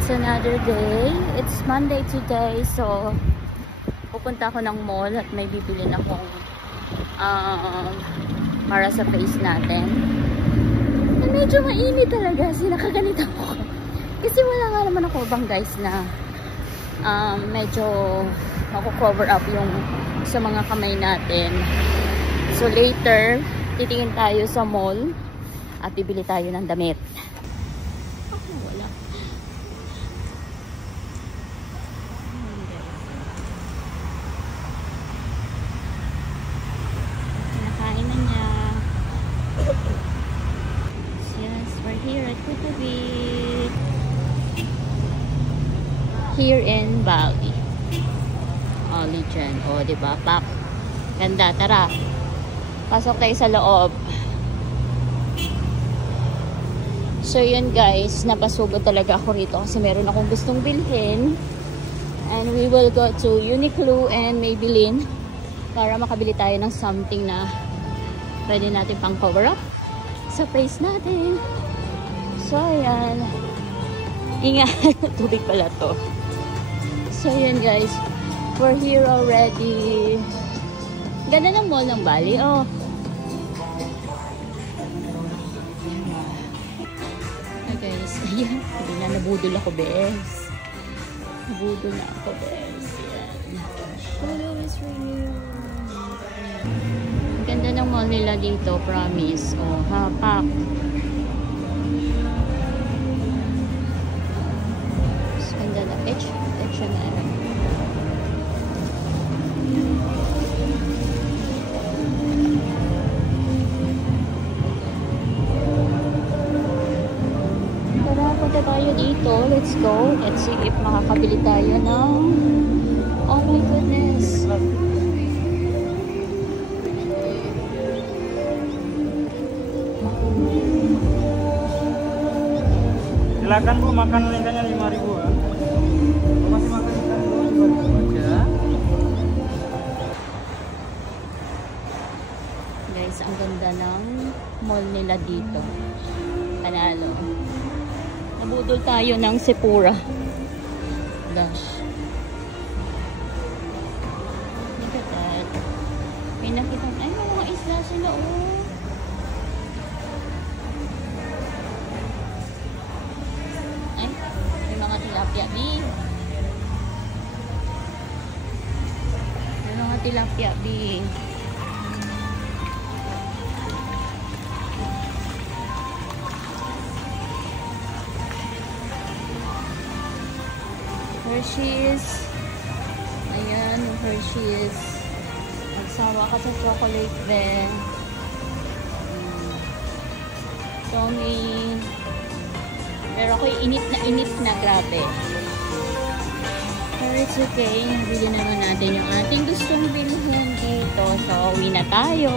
It's another day. It's Monday today, so pupunta ako ng mall at may bibilin akong para sa face natin. Medyo mainit talaga, sinakaganito ako. Kasi wala nga naman ako bang guys na medyo mako-cover up yung sa mga kamay natin. So later, titingin tayo sa mall at bibili tayo ng damit. Wala. Kinakain na niya. Yes, we're here at Kutubit. Here in Bali. Legend. O, diba? Pak. Ganda. Tara. Pasok tayo sa loob. So, yun guys. Napasugod talaga ako rito kasi meron akong gustong bilhin. And we will go to Uniqlo and Maybelline para makabili tayo ng something na pwede natin pang cover up sa face natin. So, ayan. Ingat. Tubig pala to. So, yun guys. We're here already. Ganda ng mall ng Bali. Oh. Hi guys. Ayan. Hindi na nabudol ako, bes. Nabudol na ako, bes. Ayan. Photo is real. Ganda ng mall nila dito. Promise. Oh, hapak. Ganda na. Etch na alam. Punta tayo dito. Let's go. Let's see if makakabili tayo ng... Oh my goodness. Silakan Bu, makan lengkapnya 5.000 ya. Masih makan ikan 5.000 aja. Guys, ang ganda ng mall nila dito. Panalo. Nabudol tayo ng Sephora. Gosh. Look at that. May nakita. Ay, may mga isla sila, oh. Ay, may mga tilapia, B. May mga tilapia, B. Hershey's. Ayan, yung Hershey's. Magsawa ka sa chocolate then. Tommy. Pero ako'y init na grabe. Pero it's okay. Bili naman natin yung ating gustong bilhin dito. So, uwi na tayo.